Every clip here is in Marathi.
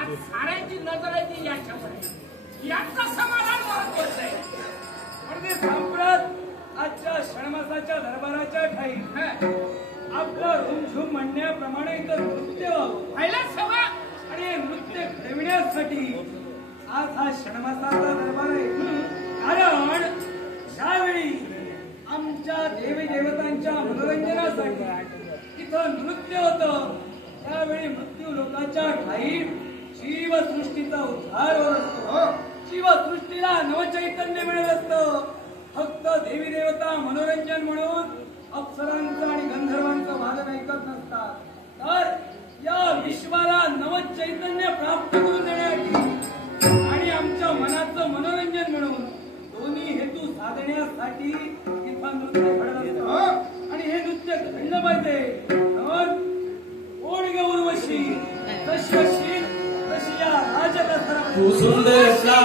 आज साऱ्यांची नजर आहे ती याच्यावर आहे. यांचं समाधान महत्वाचं आहे. म्हणजे सांप्रत आजच्या षणमासाच्या दरबाराच्या ठाई आपलं रुमझुम म्हणण्याप्रमाणे इथं नृत्य व्हायला सभा आणि हे नृत्य खेळविण्यासाठी आज हा षणमासाचा दरबार आहे. कारण ज्यावेळी आमच्या देवी देवतांच्या मनोरंजनासाठी इथं नृत्य होतं त्यावेळी मृत्यू लोकांच्या ठाई जीवसृष्टीचा उद्धार होत असतो. जीवसृष्टीला नवचैतन्य मिळत असतं. फक्त देवी देवता मनोरंजन म्हणून अप्सरांचं आणि गंधर्वांचं वादन ऐकत नसतात. तर या विश्वाला नवचैतन्य प्राप्त करून देण्यासाठी आणि आमच्या मनाचं मनोरंजन म्हणून दोन्ही हेतू साधण्यासाठी इथं नृत्य घडत असतं. आणि हे नृत्य घडलं पाहिजे. ओढ उर्वशी तशी तशी या राजदसरा सुंदरचा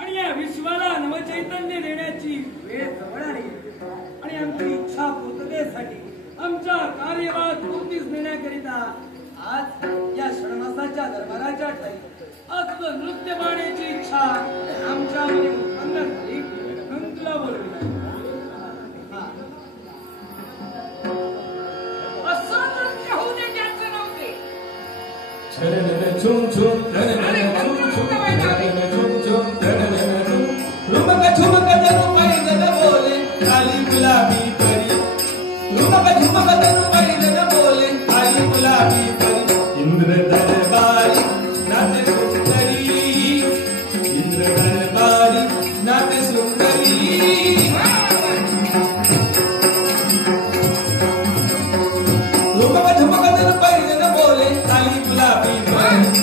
आणि या विश्वाला नवचैतन्य देण्याची वेळ जवळ आली आणि आमची इच्छा पूर्ततेसाठी आमच्या कार्यवाद पूर्तीस नेण्याकरिता आज या षण्मासाच्या दरबाराच्या ठाई आज नृत्य पाहण्याची इच्छा आमच्यामध्ये उत्पन्न झाली म्हणून तुला बोलविलं. असं नृत्य होऊ दे त्याचं नव्हते. झुम झुम झुम झुम रुमक झुमक जणू पैदल बोले खाली गुलाबी परी. रुमक झुमक जणू पैदल बोले खाली गुलाबी परी. इंद्र दरबारी नाते सुंदरी. इंद्र दरबारी नाते सुंदरी. रुमक झुमक जणू पैदल बोले खाली गुलाबी परी.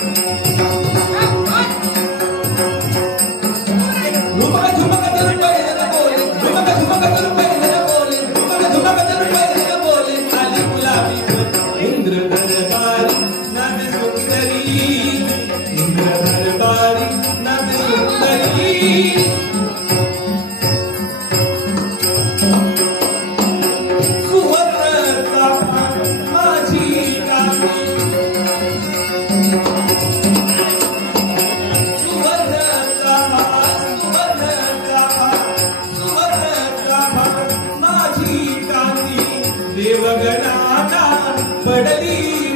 झुमक झुमक जणू पैदल बोले. झुमक झुमक जणू पैदल बोले. झुमक झुमक जणू पैदल बोले खाली गुलाबी परी. इंद्र दरबारी नाते सुंदरी. इंद्र दरबारी नाते सुंदरी. सुवर्ण कापा माझी कामी. सुवर्ण कापा माझी कांती देवगणाला पडली.